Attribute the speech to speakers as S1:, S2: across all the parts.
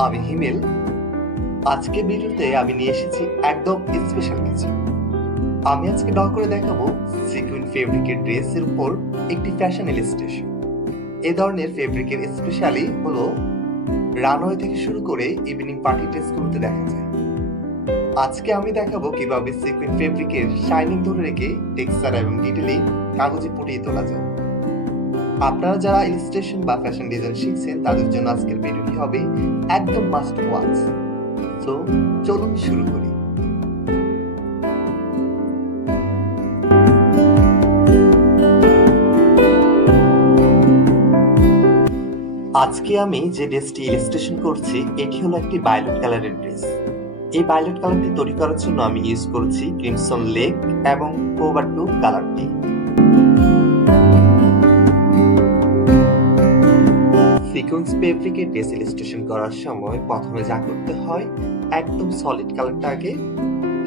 S1: আমি হিমেল। আজকে ভিডিওতে আমি নিয়ে এসেছি একদম স্পেশাল কিছু। আমি আজকে ড্র করে দেখাবো সিকুইন ফেব্রিকের ড্রেসের উপর একটি ফ্যাশন ইলিস্ট্রেশন এ ধরনের ফেব্রিকের স্পেশালি হলো রানওয়ে থেকে শুরু করে ইভিনিং পার্টি ড্রেসগুলোতে দেখা যায়। আজকে আমি দেখাবো কীভাবে সিকুইন ফেব্রিকের শাইনিং ধরে রেখে টেক্সচার এবং ডিটেলিং কাগজে ফুটিয়ে তোলা যায়। আপনারা যারা ইলিস্ট্রেশন বা ফ্যাশন ডিজাইন শিখছেন, তাদের জন্য আজকের ভিডিওটি হবে একদম মাস্ট ওয়াচ তো চলুন শুরু করি। আজকে আমি যে ড্রেসটি ইলিস্ট্রেশন করছি, এটি হলো একটি ভায়োলেট কালারের ড্রেস এই ভায়োলেট কালারটি তৈরি করার জন্য আমি ইউজ করছি ক্রিমসন লেক এবং কোভার টু কালারটি সিকোয়েন্স ফেব্রিকে ডেসিলিস্টেশন করার সময় প্রথমে যা করতে হয়, একদম সলিড কালারটাকে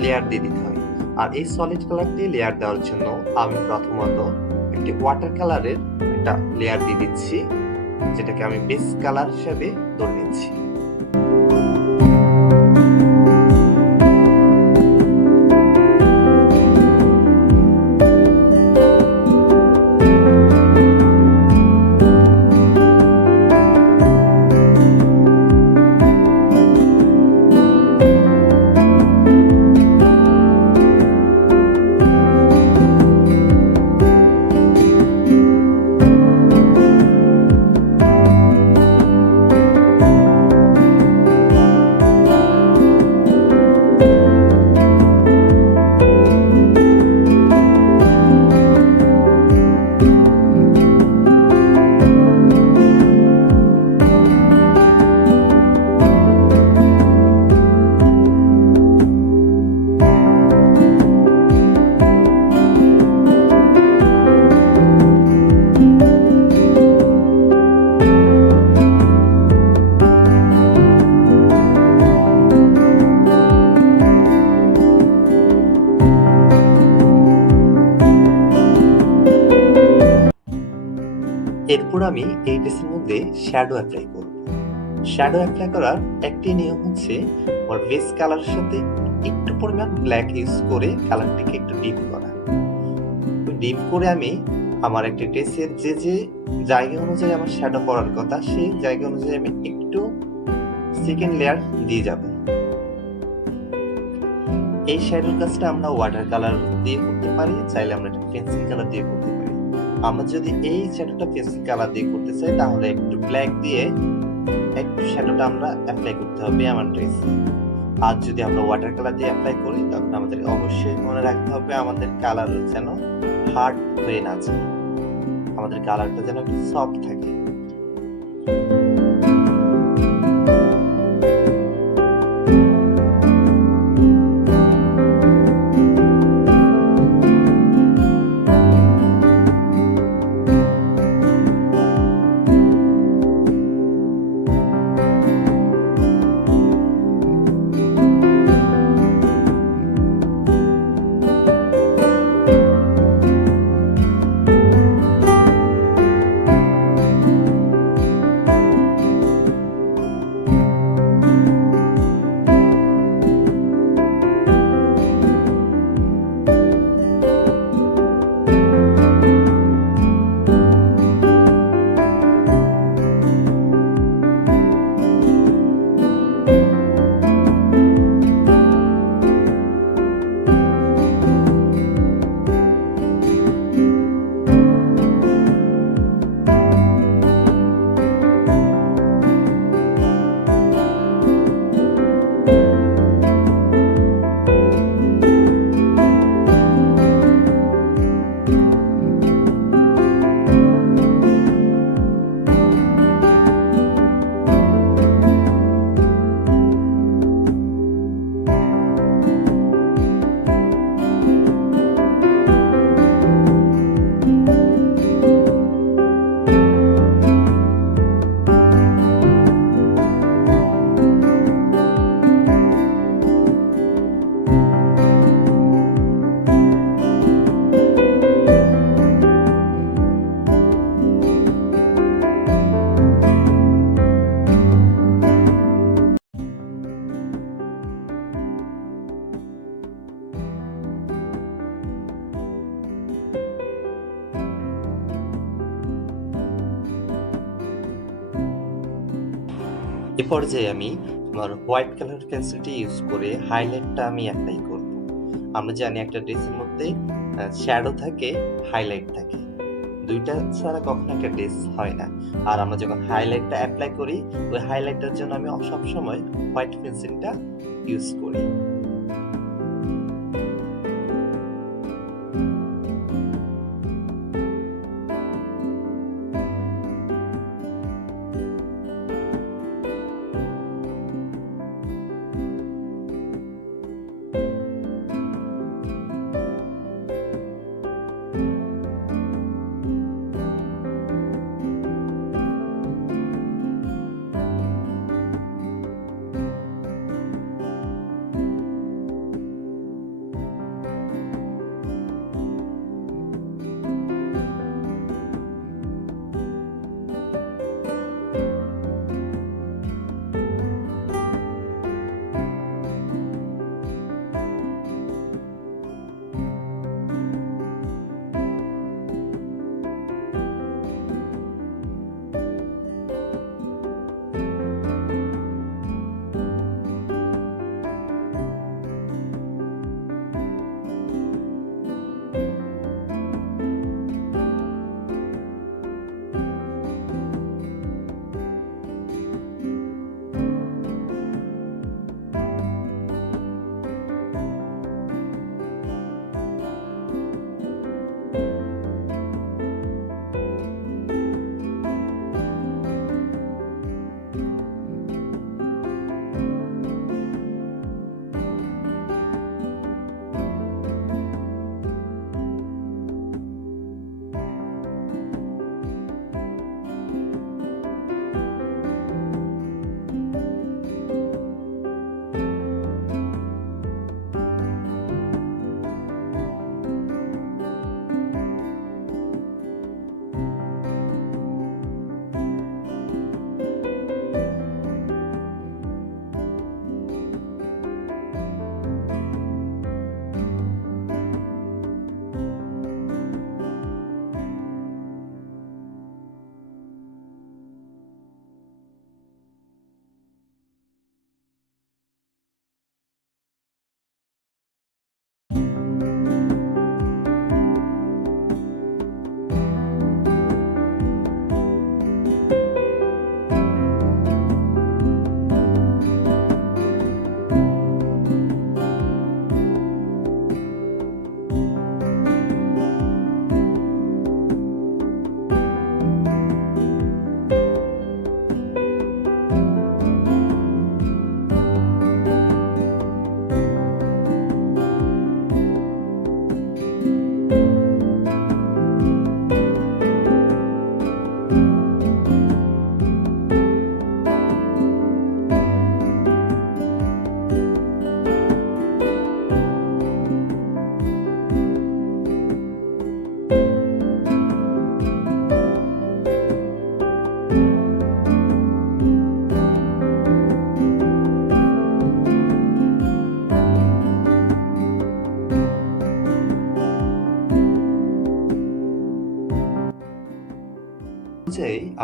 S1: লেয়ার দিয়ে দিতে হয়। আর এই সলিড কালার দিয়ে লেয়ার দেওয়ার জন্য আমি প্রথমত একটি ওয়াটার কালারের একটা লেয়ার দিয়ে দিচ্ছি, যেটাকে আমি বেস কালার হিসাবে ধরে নিচ্ছি। এরপর আমি এই ড্রেসের মধ্যে শ্যাডো অ্যাপ্লাই করব। শ্যাডো অ্যাপ্লাই করার একটি নিয়ম হচ্ছে, আমার বেস কালারের সাথে একটু পরিমাণ ব্ল্যাক ইউজ করে কালারটিকে একটু ডিপ করা। ডিপ করে আমি আমার একটি ড্রেসের যে যে জায়গা অনুযায়ী আমার শ্যাডো পড়ার কথা, সেই জায়গা অনুযায়ী আমি একটু সেকেন্ড লেয়ার দিয়ে যাব। এই শ্যাডোর কাজটা আমরা ওয়াটার কালার দিয়ে করতে পারি, চাইলে আমরা একটা পেন্সিল কালার দিয়ে করতে আমরা যদি এই শ্যাডোটা পেন্সিল কালার দিয়ে করতে চাই, তাহলে একটু ব্ল্যাক দিয়ে একটু শ্যাডোটা আমরা অ্যাপ্লাই করতে হবে আমার ড্রেস আর যদি আমরা ওয়াটার কালার দিয়ে অ্যাপ্লাই করি তখন আমাদের অবশ্যই মনে রাখতে হবে আমাদের কালার যেন হার্ড হয়ে না যায়। আমাদের কালারটা যেন সফট থাকে। পর্যায়ে আমি আমার হোয়াইট কালার পেন্সিলটি ইউজ করে হাইলাইটটা আমি অ্যাপ্লাই করব। আমরা জানি একটা ড্রেসের মধ্যে শ্যাডো থাকে, হাইলাইট থাকে। দুইটা ছাড়া কখনো একটা ড্রেস হয় না। আর আমরা যখন হাইলাইটটা অ্যাপ্লাই করি, ওই হাইলাইটটার জন্য আমি সবসময় হোয়াইট পেন্সিলটা ইউজ করি।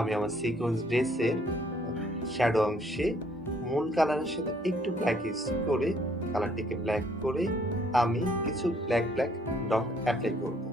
S1: আমি আমার সিকোয়েন্স ড্রেসের শ্যাডো অংশে মূল কালারের সাথে একটু ব্ল্যাক ইউজ করে কালারটিকে ব্ল্যাক করে আমি কিছু ব্ল্যাক ব্ল্যাক ডট অ্যাপ্লাই করব।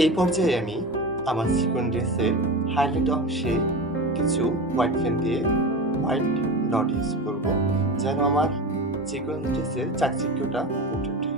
S1: এই পর্যায়ে আমি আমার সিকোয়েন্স ড্রেসের হাইলাইট অংশে কিছু হোয়াইট পেন দিয়ে হোয়াইট ডট ইউজ করব, যেন আমার সিকোয়েন্স ড্রেসের চাকচিক্যটা ফুটে ওঠে।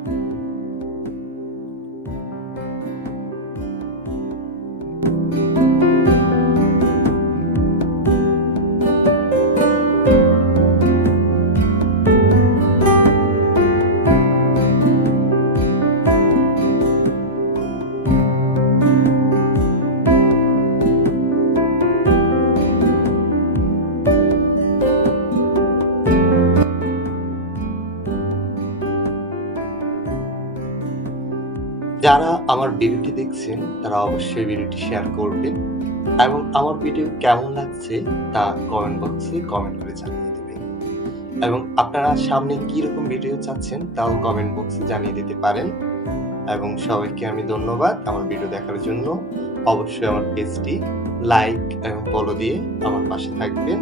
S1: ভিডিওটি দেখছেন, তারা অবশ্যই ভিডিওটি শেয়ার করবেন। এবং আমার ভিডিও কেমন লাগছে তা কমেন্ট বক্সে কমেন্ট করে জানিয়ে দেবেন। এবং আপনারা সামনে কি রকম ভিডিও চাচ্ছেন তাও কমেন্ট বক্সে জানিয়ে দিতে পারেন। এবং সবাইকে আমি ধন্যবাদ আমার ভিডিও দেখার জন্য। অবশ্যই আমার পেজটি লাইক এবং ফলো দিয়ে আমার পাশে থাকবেন।